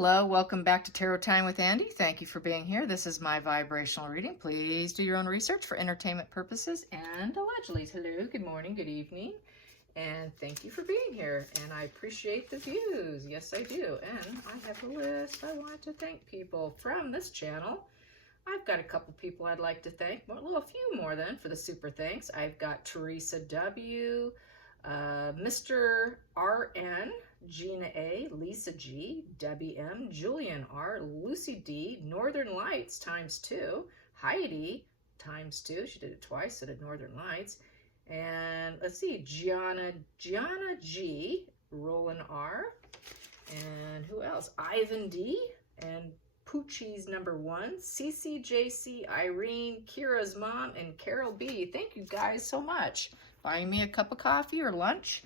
Hello, welcome back to Tarot Time with Andy. Thank you for being here. This is my vibrational reading. Please do your own research for entertainment purposes and allegedly. Hello, good morning, good evening, and thank you for being here. And I appreciate the views. Yes, I do. And I have a list. I want to thank people from this channel. I've got a couple people I'd like to thank. Well, a few more than for the super thanks. I've got Teresa W., Mr. RN, Gina A, Lisa G, Debbie M, Julian R, Lucy D, Northern Lights ×2, Heidi ×2, she did it twice, so did Northern Lights, and let's see, Gianna G, Roland R, and who else? Ivan D, and Poochie's #1, CCJC, Irene, Kira's mom, and Carol B. Thank you guys so much. Buying me a cup of coffee or lunch,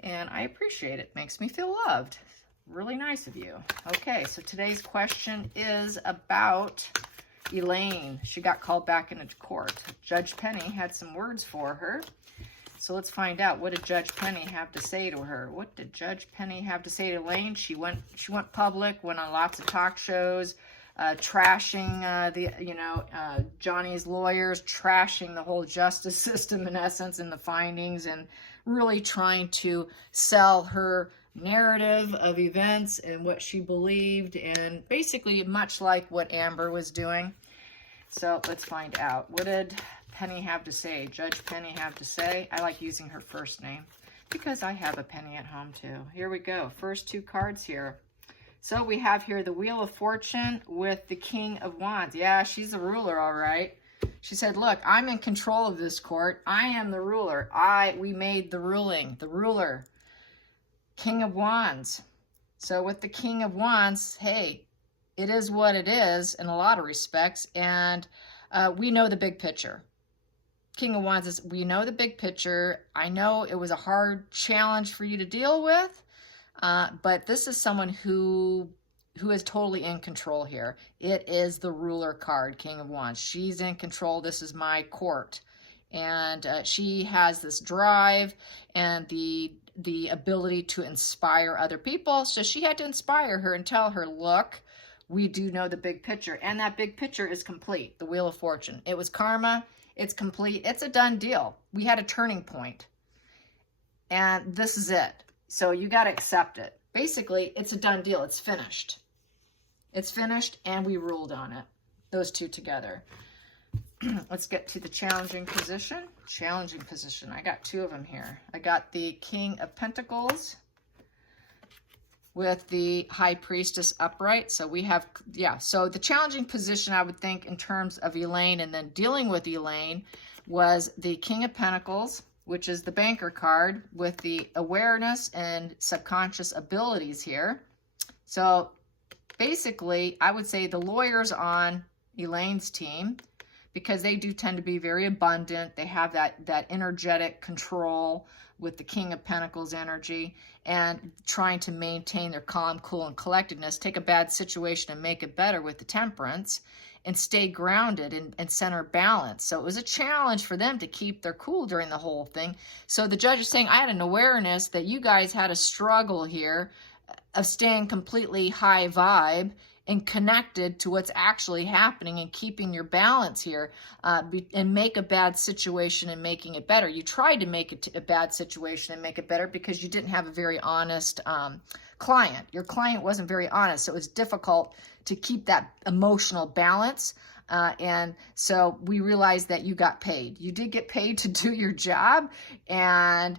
and I appreciate it. Makes me feel loved. Really nice of you. Okay, so today's question is about Elaine. She got called back into court. Judge Penny had some words for her. So let's find out, what did Judge Penny have to say to her? What did Judge Penny have to say to Elaine? She went public, went on lots of talk shows, trashing Johnny's lawyers, trashing the whole justice system in essence, and the findings, and really trying to sell her narrative of events and what she believed, and basically much like what Amber was doing. So let's find out. What did Penny have to say? Judge Penny have to say? I like using her first name because I have a Penny at home too. Here we go. First two cards here. So we have here the Wheel of Fortune with the King of Wands. Yeah, she's the ruler, all right. She said, look, I'm in control of this court. I am the ruler. We made the ruling, the ruler. King of Wands. So with the King of Wands, hey, it is what it is in a lot of respects, and we know the big picture. King of Wands is, we know the big picture. I know it was a hard challenge for you to deal with, but this is someone who is totally in control here. It is the ruler card, King of Wands. She's in control. This is my court. And she has this drive and the ability to inspire other people. So she had to inspire her and tell her, look, we do know the big picture. And that big picture is complete, the Wheel of Fortune. It was karma. It's complete. It's a done deal. We had a turning point. And this is it. So you got to accept it. Basically, it's a done deal. It's finished. It's finished, and we ruled on it. Those two together. Let's get to the challenging position. Challenging position. I got two of them here. I got the King of Pentacles with the High Priestess upright. So we have, yeah. So the challenging position, I would think, in terms of Elaine and then dealing with Elaine, was the King of Pentacles, which is the banker card with the awareness and subconscious abilities here. So basically, I would say the lawyers on Elaine's team, because they do tend to be very abundant. They have that energetic control with the King of Pentacles energy and trying to maintain their calm, cool, and collectedness, take a bad situation and make it better with the Temperance, and stay grounded and center balance. So it was a challenge for them to keep their cool during the whole thing. So the judge is saying, I had an awareness that you guys had a struggle here of staying completely high vibe and connected to what's actually happening and keeping your balance here, and make a bad situation and making it better. You tried to make it a bad situation and make it better because you didn't have a very honest client. Your client wasn't very honest, so it was difficult to keep that emotional balance. And so we realized that you got paid. You did get paid to do your job, and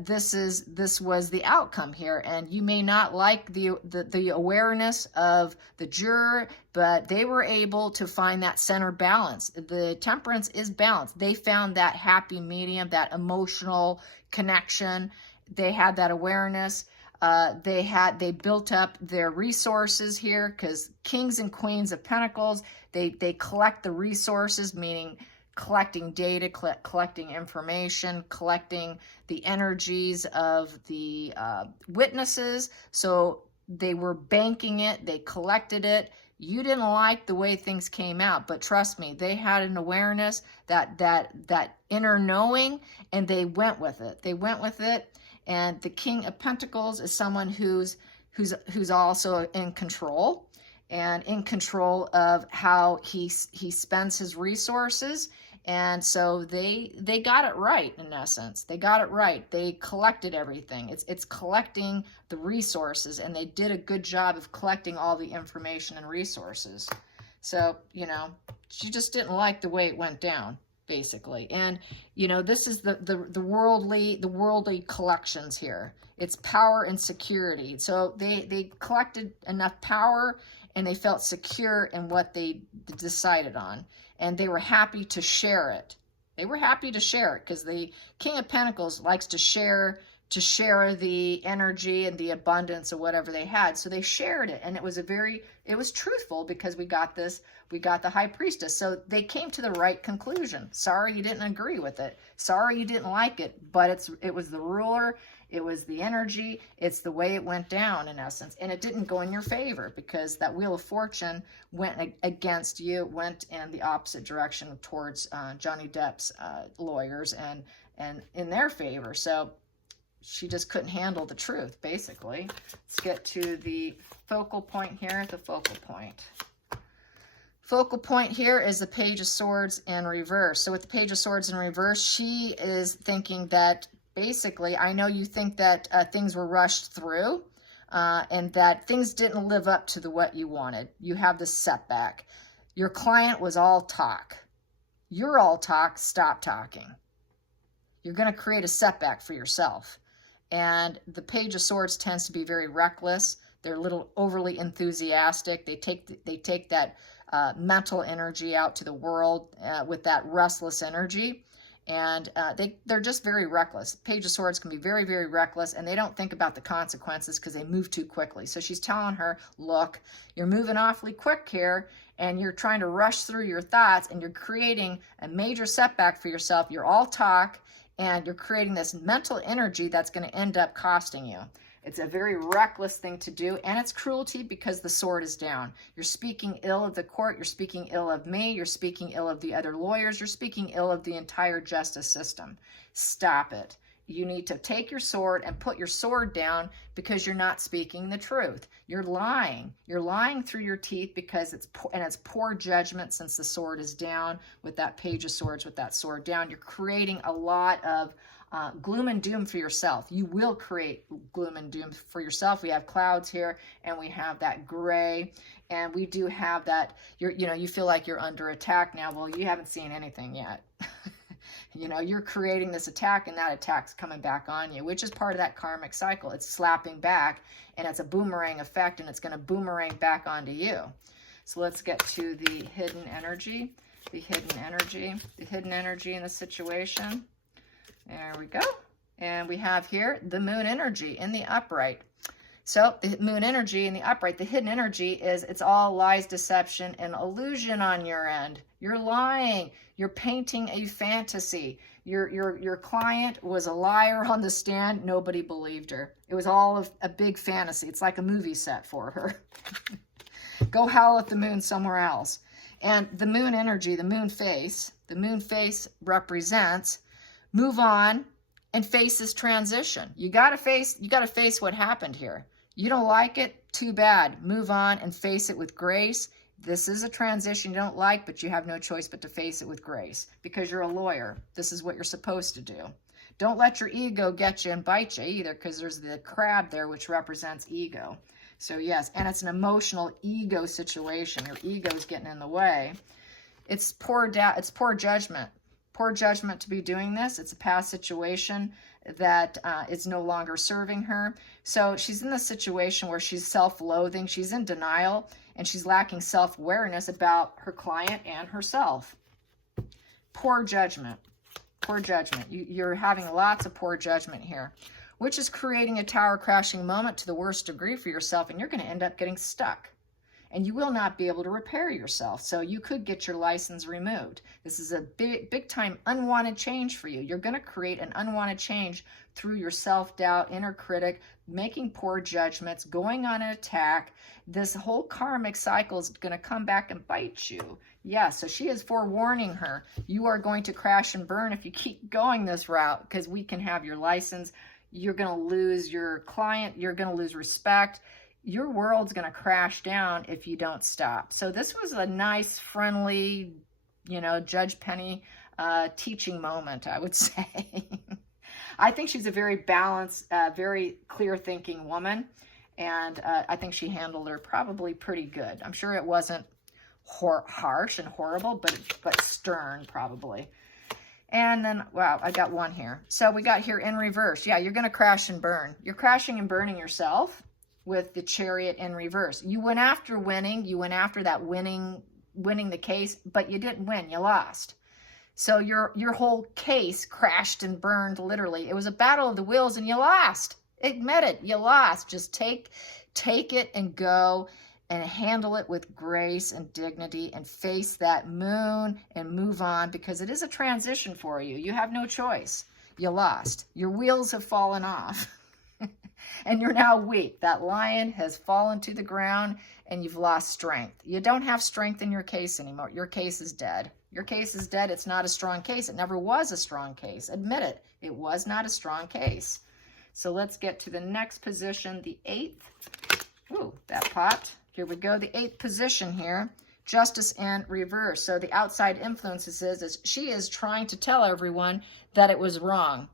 this was the outcome here. And you may not like the awareness of the juror, but they were able to find that center balance. The Temperance is balanced. They found that happy medium, that emotional connection. They had that awareness. They built up their resources here, because Kings and Queens of Pentacles, they collect the resources, meaning collecting data, collecting information, collecting the energies of the witnesses. So they were banking it, they collected it. You didn't like the way things came out, but trust me, they had an awareness, that inner knowing, and they went with it. They went with it. And the King of Pentacles is someone who's who's also in control, and in control of how he spends his resources. And so they got it right, in essence. They got it right. They collected everything. It's collecting the resources, and they did a good job of collecting all the information and resources. So, you know, she just didn't like the way it went down, basically. And, you know, this is the worldly collections here. It's power and security. So they collected enough power, and they felt secure in what they decided on. And they were happy to share it. They were happy to share it because the King of Pentacles likes to share the energy and the abundance of whatever they had. So they shared it, and it was truthful, because we got the High Priestess. So they came to the right conclusion. Sorry you didn't agree with it. Sorry you didn't like it, but it was the ruler. It was the energy. It's the way it went down, in essence. And it didn't go in your favor, because that Wheel of Fortune went against you, went in the opposite direction towards Johnny Depp's lawyers and in their favor. So she just couldn't handle the truth, basically. Let's get to the focal point here. The focal point. Focal point here is the Page of Swords in reverse. So with the Page of Swords in reverse, she is thinking that, basically, I know you think that things were rushed through and that things didn't live up to what you wanted. You have this setback. Your client was all talk. You're all talk. Stop talking. You're going to create a setback for yourself. And the Page of Swords tends to be very reckless. They're a little overly enthusiastic. They take that mental energy out to the world with that restless energy. And they're just very reckless. Page of Swords can be very, very reckless, and they don't think about the consequences because they move too quickly. So she's telling her, look, you're moving awfully quick here, and you're trying to rush through your thoughts, and you're creating a major setback for yourself. You're all talk, and you're creating this mental energy that's going to end up costing you. It's a very reckless thing to do, and it's cruelty because the sword is down. You're speaking ill of the court. You're speaking ill of me. You're speaking ill of the other lawyers. You're speaking ill of the entire justice system. Stop it. You need to take your sword and put your sword down, because you're not speaking the truth. You're lying. You're lying through your teeth, because it's poor judgment, since the sword is down with that Page of Swords, with that sword down. You're creating a lot of gloom and doom for yourself. You will create gloom and doom for yourself. We have clouds here, and we have that gray, and we do have that, you feel like you're under attack now. Well, you haven't seen anything yet. You're creating this attack, and that attack's coming back on you, which is part of that karmic cycle. It's slapping back, and it's a boomerang effect, and it's going to boomerang back onto you. So let's get to the hidden energy, the hidden energy in the situation. There we go. And we have here the moon energy in the upright. So the moon energy in the upright, the hidden energy is, it's all lies, deception, and illusion on your end. You're lying. You're painting a fantasy. Your client was a liar on the stand. Nobody believed her. It was all a big fantasy. It's like a movie set for her. Go howl at the moon somewhere else. And the moon energy, the moon face represents move on and face this transition. You got to face what happened here. You don't like it? Too bad. Move on and face it with grace. This is a transition you don't like, but you have no choice but to face it with grace, because you're a lawyer. This is what you're supposed to do. Don't let your ego get you and bite you either, because there's the crab there, which represents ego. So yes, and it's an emotional ego situation. Your ego is getting in the way. It's poor judgment. Poor judgment to be doing this. It's a past situation that is no longer serving her. So she's in this situation where she's self-loathing, she's in denial, and she's lacking self-awareness about her client and herself. Poor judgment. Poor judgment. You're having lots of poor judgment here, which is creating a tower crashing moment to the worst degree for yourself, and you're going to end up getting stuck. And you will not be able to repair yourself. So you could get your license removed. This is a big time unwanted change for you. You're going to create an unwanted change through your self-doubt, inner critic, making poor judgments, going on an attack. This whole karmic cycle is going to come back and bite you. Yeah, so she is forewarning her. You are going to crash and burn if you keep going this route, because we can have your license. You're going to lose your client. You're going to lose respect. your world's going to crash down if you don't stop. So this was a nice, friendly, Judge Penny teaching moment, I would say. I think she's a very balanced, very clear-thinking woman, and I think she handled her probably pretty good. I'm sure it wasn't harsh and horrible, but stern probably. And then, wow, I got one here. So we got here in reverse. Yeah, you're going to crash and burn. You're crashing and burning yourself with the Chariot in reverse. You went after winning. You went after that winning the case, but you didn't win. You lost. So your whole case crashed and burned, literally. It was a battle of the wills, and you lost. Admit it. You lost. Just take it and go and handle it with grace and dignity and face that moon and move on, because it is a transition for you. You have no choice. You lost. Your wheels have fallen off and you're now weak. That lion has fallen to the ground and you've lost strength. You don't have strength in your case anymore. Your case is dead. Your case is dead. It's not a strong case. It never was a strong case. Admit it. It was not a strong case. So let's get to the next position, the 8th. Ooh, that popped. Here we go, the 8th position here, Justice in reverse. So the outside influences is she is trying to tell everyone that it was wrong.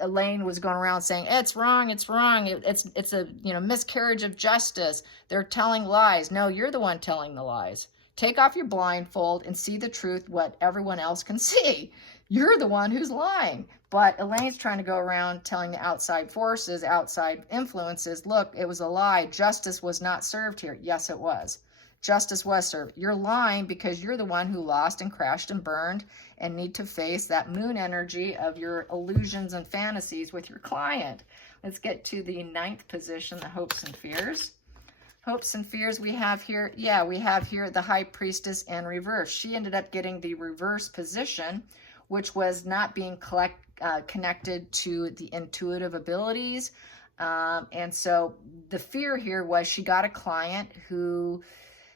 Elaine was going around saying, it's wrong, it's wrong, it's a miscarriage of justice. They're telling lies. No, you're the one telling the lies. Take off your blindfold and see the truth, what everyone else can see. You're the one who's lying. But Elaine's trying to go around telling the outside forces, outside influences, look, it was a lie. Justice was not served here. Yes, it was. Justice was served. You're lying because you're the one who lost and crashed and burned and need to face that moon energy of your illusions and fantasies with your client. Let's get to the 9th position, the hopes and fears. Hopes and fears we have here. Yeah, we have here the High Priestess in reverse. She ended up getting the reverse position, which was not being connected to the intuitive abilities. And so the fear here was she got a client who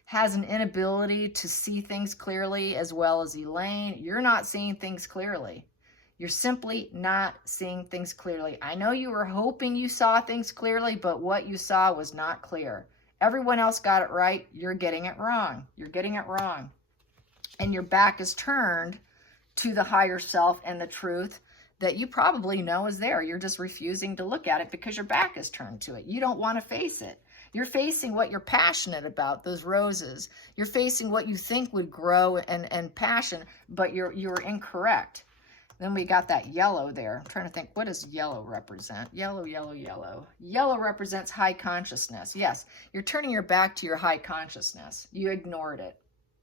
has an inability to see things clearly, as well as Elaine. You're not seeing things clearly. You're simply not seeing things clearly. I know you were hoping you saw things clearly, but what you saw was not clear. Everyone else got it right. You're getting it wrong. You're getting it wrong. And your back is turned to the higher self and the truth that you probably know is there. You're just refusing to look at it because your back is turned to it. You don't want to face it. You're facing what you're passionate about, those roses. You're facing what you think would grow and passion, but you're incorrect. Then we got that yellow there. I'm trying to think, what does yellow represent? Yellow, yellow, yellow. Yellow represents high consciousness. Yes, you're turning your back to your high consciousness. You ignored it.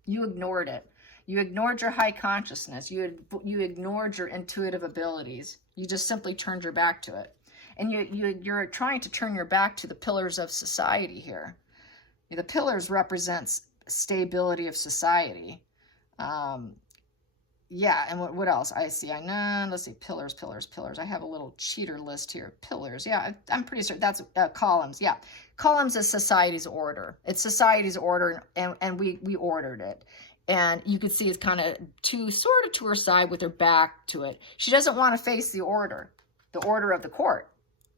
You ignored it. You ignored your high consciousness. You ignored your intuitive abilities. You just simply turned your back to it. And you're trying to turn your back to the pillars of society here. The pillars represents stability of society. Yeah, and what else? I see, let's see, pillars. I have a little cheater list here. Pillars, yeah, I'm pretty sure that's columns, yeah. Columns is society's order. It's society's order, and we ordered it. And you can see it's kind of sort of to her side with her back to it. She doesn't want to face the order of the court.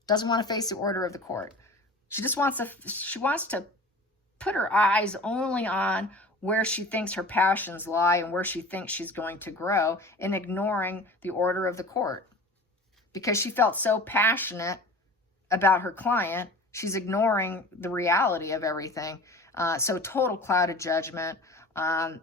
Doesn't want to face the order of the court. She wants to put her eyes only on where she thinks her passions lie and where she thinks she's going to grow, and ignoring the order of the court. Because she felt so passionate about her client, she's ignoring the reality of everything. So total clouded judgment. I'm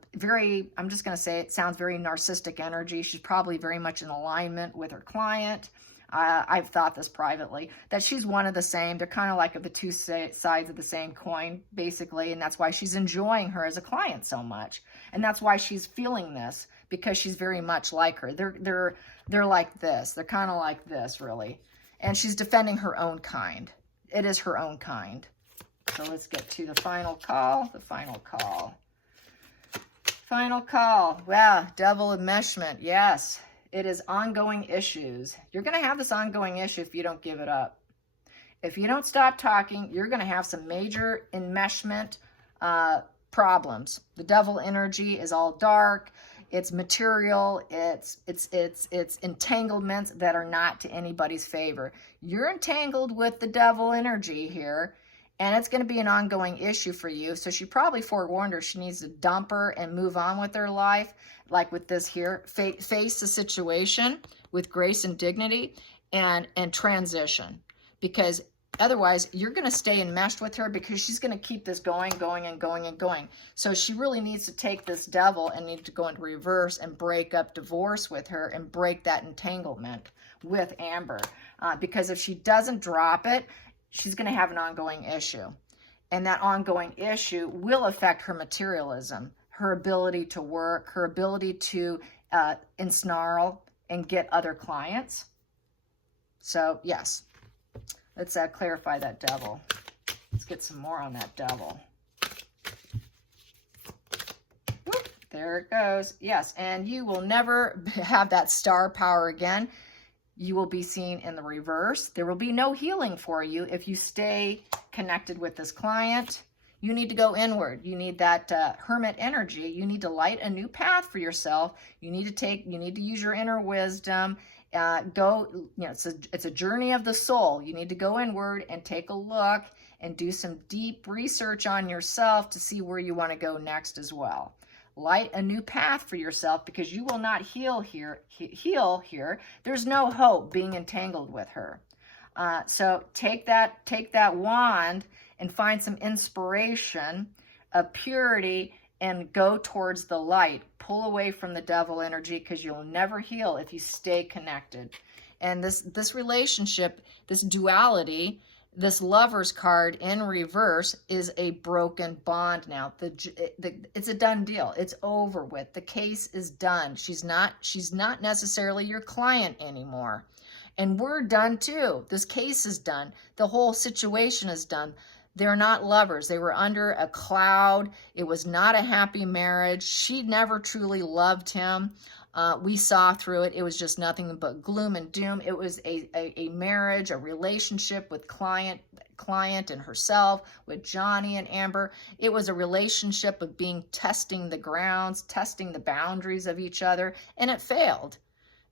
just going to say it sounds very narcissistic energy. She's probably very much in alignment with her client. I've thought this privately, that she's one of the same. They're kind of like the two sides of the same coin, basically, and that's why she's enjoying her as a client so much. And that's why she's feeling this, because she's very much like her. They're like this. They're kind of like this, really. And she's defending her own kind. It is her own kind. So let's get to the final call. The final call. Final call. Wow, devil enmeshment. Yes. It is ongoing issues. You're going to have this ongoing issue if you don't give it up. If you don't stop talking, you're going to have some major enmeshment problems. The devil energy is all dark. it's material, it's entanglements that are not to anybody's favor. You're entangled with the devil energy here, and it's going to be an ongoing issue for you. So she probably forewarned her she needs to dump her and move on with her life, like with this here. Face the situation with grace and dignity, and transition, because otherwise you're going to stay enmeshed with her, because she's going to keep this going. So she really needs to take this devil and need to go into reverse and break up, divorce with her, and break that entanglement with Amber, because if she doesn't drop it, she's going to have an ongoing issue, and that ongoing issue will affect her materialism, her ability to work, her ability to ensnarl and get other clients. So yes, let's clarify that devil. Let's get some more on that devil. Whoop, there it goes. Yes, and you will never have that star power again. You will be seen in the reverse. There will be no healing for you if you stay connected with this client. You need to go inward. You need that hermit energy. You need to light a new path for yourself. You need to use your inner wisdom. It's a journey of the soul. You need to go inward and take a look and do some deep research on yourself to see where you want to go next as well. Light a new path for yourself, because you will not heal here. There's no hope being entangled with her. So take that wand and find some inspiration of purity and go towards the light. Pull away from the devil energy, because you'll never heal if you stay connected. And this relationship, this duality, this Lover's card in reverse is a broken bond now. It's a done deal. It's over with. The case is done. She's not necessarily your client anymore. And we're done too. This case is done. The whole situation is done. They're not lovers. They were under a cloud. It was not a happy marriage. She never truly loved him. We saw through it. It was just nothing but gloom and doom. It was a marriage, a relationship with client and herself, with Johnny and Amber. It was a relationship of testing the grounds, testing the boundaries of each other, and it failed.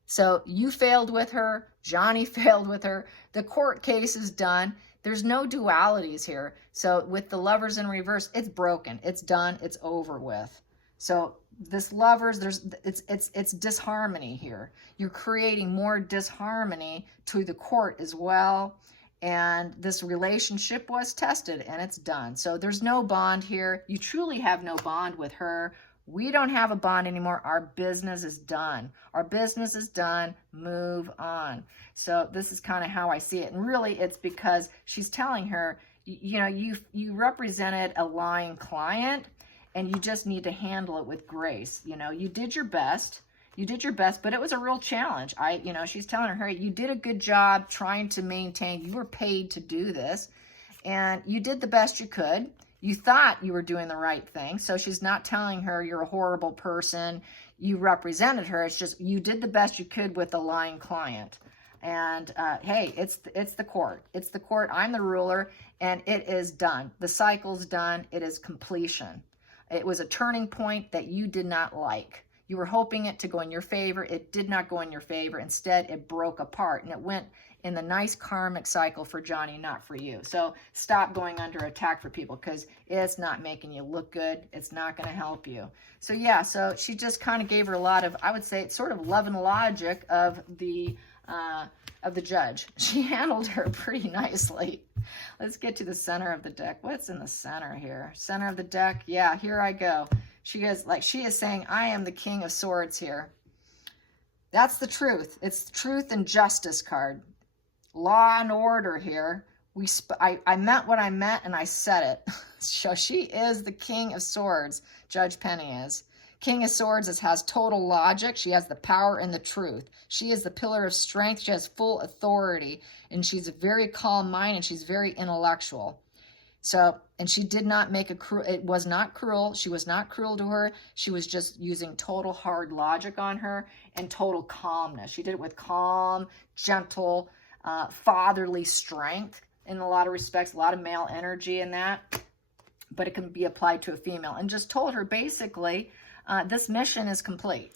So you failed with her. Johnny failed with her. The court case is done. There's no dualities here. So with the Lovers in reverse, it's broken. It's done. It's over with. So this Lovers, it's disharmony here. You're creating more disharmony to the court as well. And this relationship was tested, and it's done. So there's no bond here. You truly have no bond with her. We don't have a bond anymore. Our business is done. Our business is done. Move on. So this is kind of how I see it. And really, it's because she's telling her, you represented a lying client, and you just need to handle it with grace. You did your best. But it was a real challenge. She's telling her, hey, you did a good job trying to maintain. You were paid to do this, and you did the best you could. You thought you were doing the right thing. So she's not telling her you're a horrible person. You represented her. It's just you did the best you could with a lying client. And hey, it's the court. It's the court. I'm the ruler, and it is done. The cycle's done. It is completion. It was a turning point that you did not like. You were hoping it to go in your favor. It did not go in your favor. Instead, it broke apart, and it went in the nice karmic cycle for Johnny, not for you. So stop going under attack for people, because it's not making you look good. It's not going to help you. So yeah, so she just kind of gave her a lot of, I would say, it's sort of love and logic of the judge. She handled her pretty nicely. Let's get to the center of the deck. What's in the center here? Center of the deck. Yeah, here I go. She is saying, I am the King of Swords here. That's the truth. It's the truth and justice card. Law and order here. I meant what I meant, and I said it. So she is the King of Swords. Judge Penny is. King of Swords has total logic. She has the power and the truth. She is the pillar of strength. She has full authority, and she's a very calm mind, and she's very intellectual. So, and she did not make it was not cruel. She was not cruel to her. She was just using total hard logic on her and total calmness. She did it with calm, gentle, fatherly strength in a lot of respects, a lot of male energy in that, but it can be applied to a female. And just told her basically, this mission is complete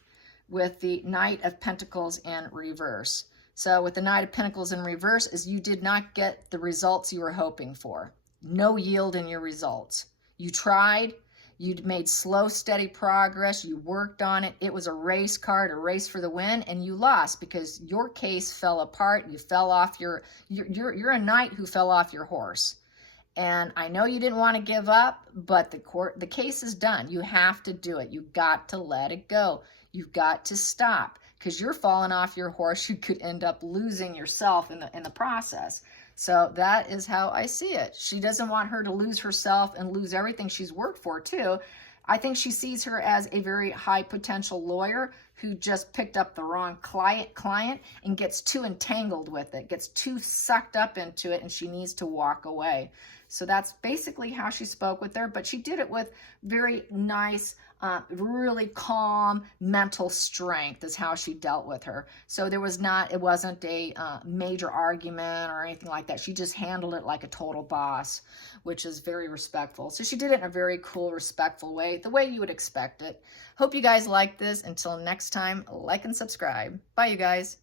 with the Knight of Pentacles in reverse. So with the Knight of Pentacles in reverse is you did not get the results you were hoping for. No yield in your results. You tried, you made slow, steady progress, you worked on it. It was a race card, a race for the win, and you lost because your case fell apart. You fell off you're a knight who fell off your horse. And I know you didn't want to give up, but the case is done. You have to do it. You've got to let it go. You've got to stop because you're falling off your horse. You could end up losing yourself in the process. So that is how I see it. She doesn't want her to lose herself and lose everything she's worked for too. I think she sees her as a very high potential lawyer who just picked up the wrong client and gets too entangled with it, gets too sucked up into it, and she needs to walk away. So that's basically how she spoke with her, but she did it with very nice, really calm mental strength is how she dealt with her. So it wasn't a major argument or anything like that. She just handled it like a total boss, which is very respectful. So she did it in a very cool, respectful way, the way you would expect it. Hope you guys like this. Until next time, like and subscribe. Bye, you guys.